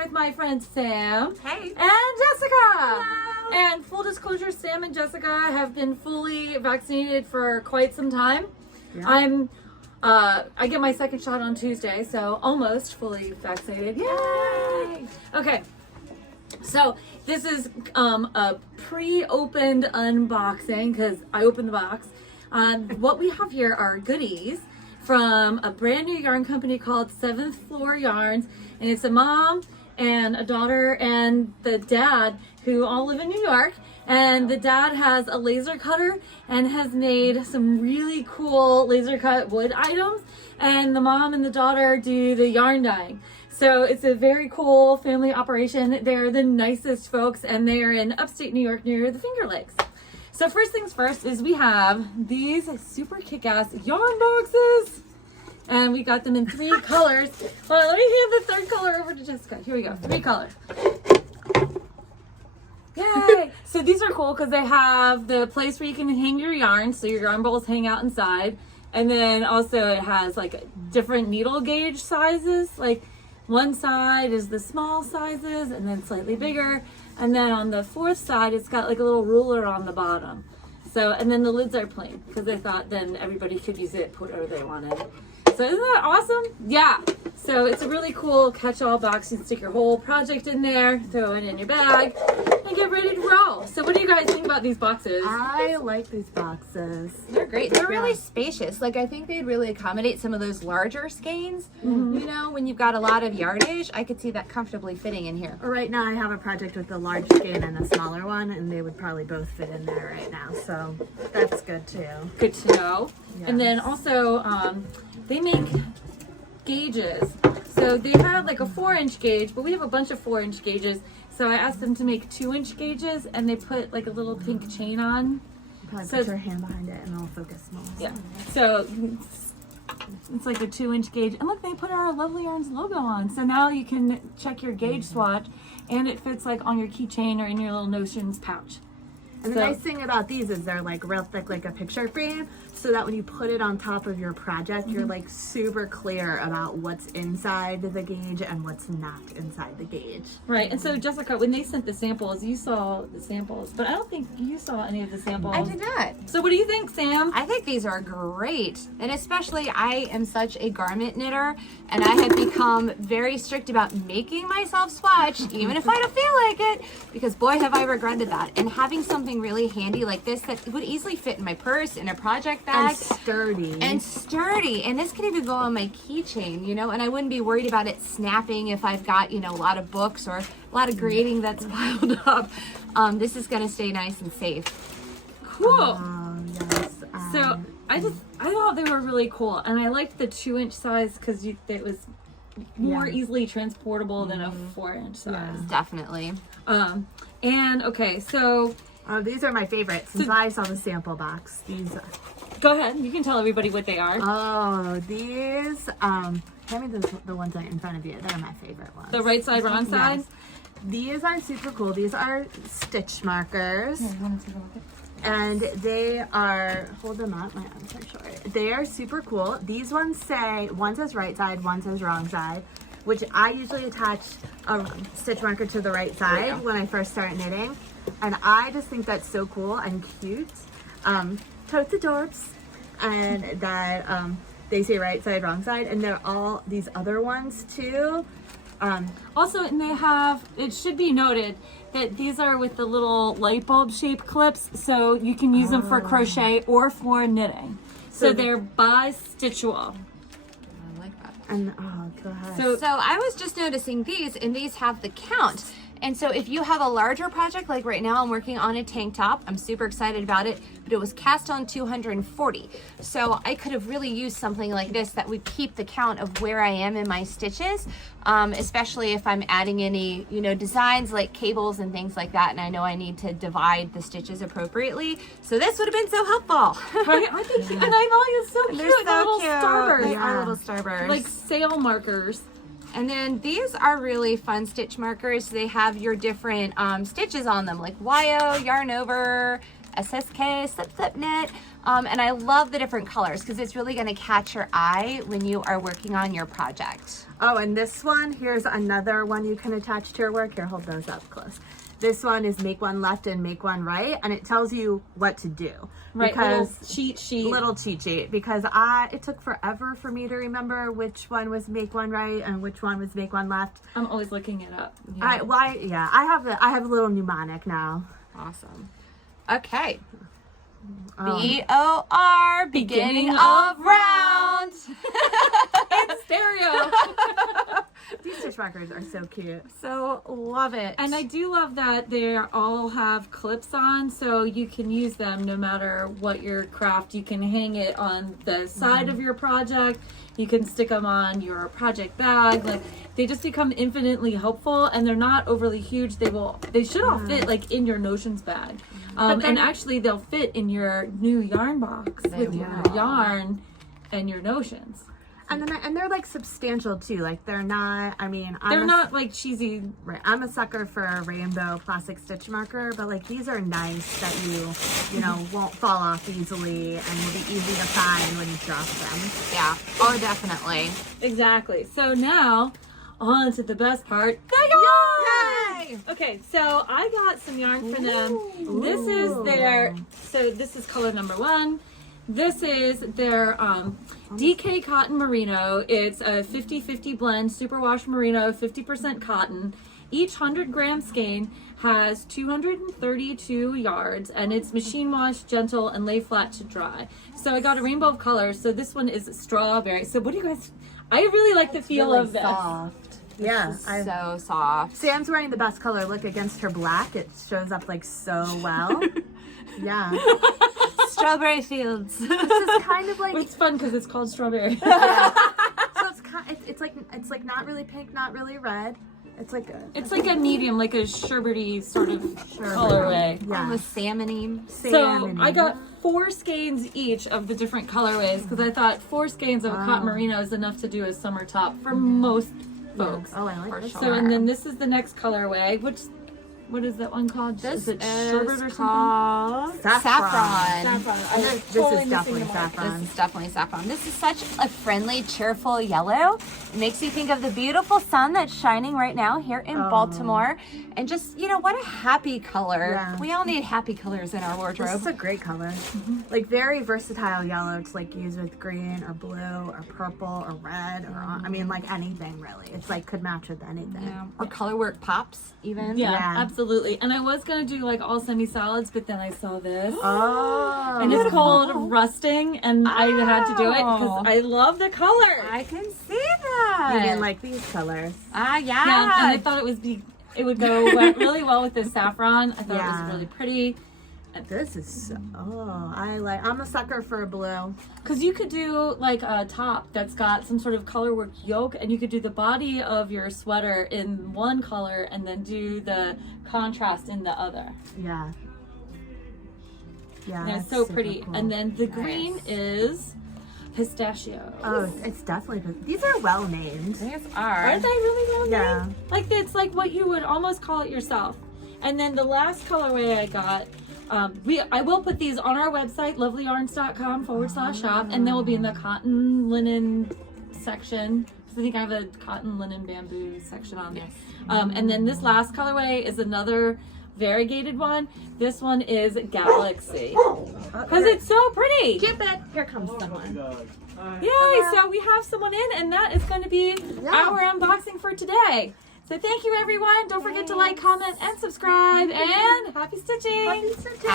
here with my friends Sam. Hey. And Jessica. Hello. And full disclosure, Sam and Jessica have been fully vaccinated for quite some time. Yeah. I get my second shot on Tuesday, so almost fully vaccinated. Yay! Okay. So this is a pre-opened unboxing because I opened the box. What we have here are goodies from a brand new yarn company called Seventh Floor Yarns, and it's a mom and a daughter and the dad who all live in New York. And the dad has a laser cutter and has made some really cool laser cut wood items, and the mom and the daughter do the yarn dyeing. So it's a very cool family operation. They're the nicest folks, and they are in upstate New York near the Finger Lakes. So first things first is we have these super kick-ass yarn boxes, and we got them in 3 colors. Well, let me hand the 3rd color over to Jessica. Here we go, 3 colors. Yay! So these are cool because they have the place where you can hang your yarn, so your yarn balls hang out inside, and then also it has like different needle gauge sizes. Like one side is the small sizes, and then slightly bigger. And then on the 4th side, it's got like a little ruler on the bottom. So, and then the lids are plain because I thought then everybody could use it, put whatever they wanted. So isn't that awesome? Yeah. So it's a really cool catch-all box. You can stick your whole project in there, throw it in your bag, and get ready to roll. So what do you guys think about these boxes? I like these boxes. They're great. They're really spacious. Like, I think they'd really accommodate some of those larger skeins. You know, when you've got a lot of yardage, I could see that comfortably fitting in here. Right now I have a project with a large skein and a smaller one, and they would probably both fit in there right now. So that's good too. Good to know. Yes. And then also, they make gauges. So they have like a 4-inch gauge, but we have a bunch of 4-inch gauges. So I asked them to make 2-inch gauges, and they put like a little pink chain on. Probably So put your hand behind it and I'll focus more. Yeah. So it's like a 2-inch gauge. And look, they put our Lovelyarns logo on. So now you can check your gauge swatch, and it fits like on your keychain or in your little Notions pouch. And the nice thing about these is they're like real thick, like a picture frame, so that when you put it on top of your project, you're like super clear about what's inside the gauge and what's not inside the gauge. Right. And so Jessica, when they sent the samples, you saw the samples, but I don't think you saw any of the samples. I did not. So what do you think, Sam? I think these are great. And especially, I am such a garment knitter, and I have become very strict about making myself swatch, even if I don't feel like it, because boy, have I regretted that. And having something really handy like this that would easily fit in my purse, in a project bag. And sturdy. And sturdy. And this can even go on my keychain, you know, and I wouldn't be worried about it snapping if I've got, you know, a lot of books or a lot of grading that's piled up. This is going to stay nice and safe. Cool. Yes. So I thought they were really cool, and I liked the 2-inch size because it was more easily transportable than a 4-inch size. Yeah. Definitely. And okay, so these are my favorites since I saw the sample box. These. Go ahead. You can tell everybody what they are. Oh, these. Hand me the ones in front of you. They're my favorite ones. The right side, wrong side. Yes. These are super cool. These are stitch markers. Here, you want to take a look at? And they are, hold them up, my arms are short. They are super cool. These ones say, one says right side, one says wrong side, which I usually attach a stitch marker to the right side when I first start knitting. And I just think that's so cool and cute. Totes adorbs. And that they say right side, wrong side. And they're all these other ones too. Also, and they have, it should be noted that these are with the little light bulb shaped clips, so you can use them for crochet or for knitting. So they're bi-stitchable. I like that. And, go ahead. So I was just noticing these, and these have the count. And so if you have a larger project, like right now I'm working on a tank top, I'm super excited about it, but it was cast on 240. So I could have really used something like this that would keep the count of where I am in my stitches, especially if I'm adding any, you know, designs like cables and things like that, and I know I need to divide the stitches appropriately. So this would have been so helpful. Right? I think, and I thought it's so cute. They're so little cute. starburst. They are little starbursts. Like sail markers. And then these are really fun stitch markers. They have your different stitches on them, like YO, yarn over, SSK slip knit. And I love the different colors because it's really going to catch your eye when you are working on your project. Oh, and this one, here's another one you can attach to your work. Here, hold those up close. This one is make one left and make one right, and it tells you what to do. Right, because little cheat sheet. Little cheat sheet, because it took forever for me to remember which one was make one right and which one was make one left. I'm always looking it up. Yeah. I have a little mnemonic now. Awesome. Okay. Um, BOR, beginning of round. In stereo. These stitch markers are so cute. So love it. And I do love that they all have clips on, so you can use them no matter what your craft. You can hang it on the side of your project. You can stick them on your project bag. Like, they just become infinitely helpful, and they're not overly huge. They should all fit like in your notions bag. And actually they'll fit in your new yarn box with your yarn and your notions. And they're like substantial too. Like they're not, They're not like cheesy. Right. I'm a sucker for a rainbow plastic stitch marker, but like these are nice that you know, won't fall off easily and will be easy to find when you drop them. Yeah. Oh, definitely. Exactly. So now on to the best part. The yarn! Yay! Okay, so I got some yarn for them. This is this is color number 1. This is their DK Cotton Merino. It's a 50-50 blend, superwash merino, 50% cotton. Each 100-gram skein has 232 yards, and it's machine wash, gentle, and lay flat to dry. So I got a rainbow of colors. So this one is strawberry. So what do you guys, I really like the feel of this. Soft. Yeah. So soft. Sam's wearing the best color. Look, against her black, it shows up like so well. Yeah. Strawberry fields. This is kind of like, It's fun because it's called strawberry. yeah. So it's like not really pink, not really red. It's like a medium, like a sherbety sort of colorway. Yeah. Almost salmony. So I got 4 skeins each of the different colorways because I thought 4 skeins of a cotton merino is enough to do a summer top for most folks. Oh, I like this. So, and then this is the next colorway, what is that one called? This is it sherbet or something? called Saffron. Saffron. This is definitely saffron. This is definitely saffron. This is such a friendly, cheerful yellow. It makes you think of the beautiful sun that's shining right now here in Baltimore. And just, you know, what a happy color. Yeah. We all need happy colors in our wardrobe. This is a great color. Like very versatile yellow to like use with green or blue or purple or red or like anything really. It's like could match with anything. Yeah. Or color work pops even. Yeah, Yeah. absolutely. And I was going to do like all semi-solids, but then I saw this. Oh. And it's called Rusting, and I had to do it because I love the color. I can see that. You didn't like these colors. Yeah. Yeah, and I thought it would go really well with this saffron. I thought it was really pretty. This is I'm a sucker for a blue. Because you could do like a top that's got some sort of color work yoke, and you could do the body of your sweater in one color and then do the contrast in the other. Yeah. Yeah. And it's so pretty. Cool. And then the green is pistachio. Oh, it's definitely. These are well named. These Aren't they really well named? Yeah. Like it's like what you would almost call it yourself. And then the last colorway I got, I will put these on our website, lovelyarns.com/shop, and they will be in the cotton linen section. I think I have a cotton linen bamboo section on there. And then this last colorway is another variegated one. This one is Galaxy. Because it's so pretty. Cupid, here comes someone. Yay, so we have someone in, and that is going to be our unboxing for today. So thank you, everyone. Don't forget to like, comment, and subscribe. And happy stitching. Happy stitching.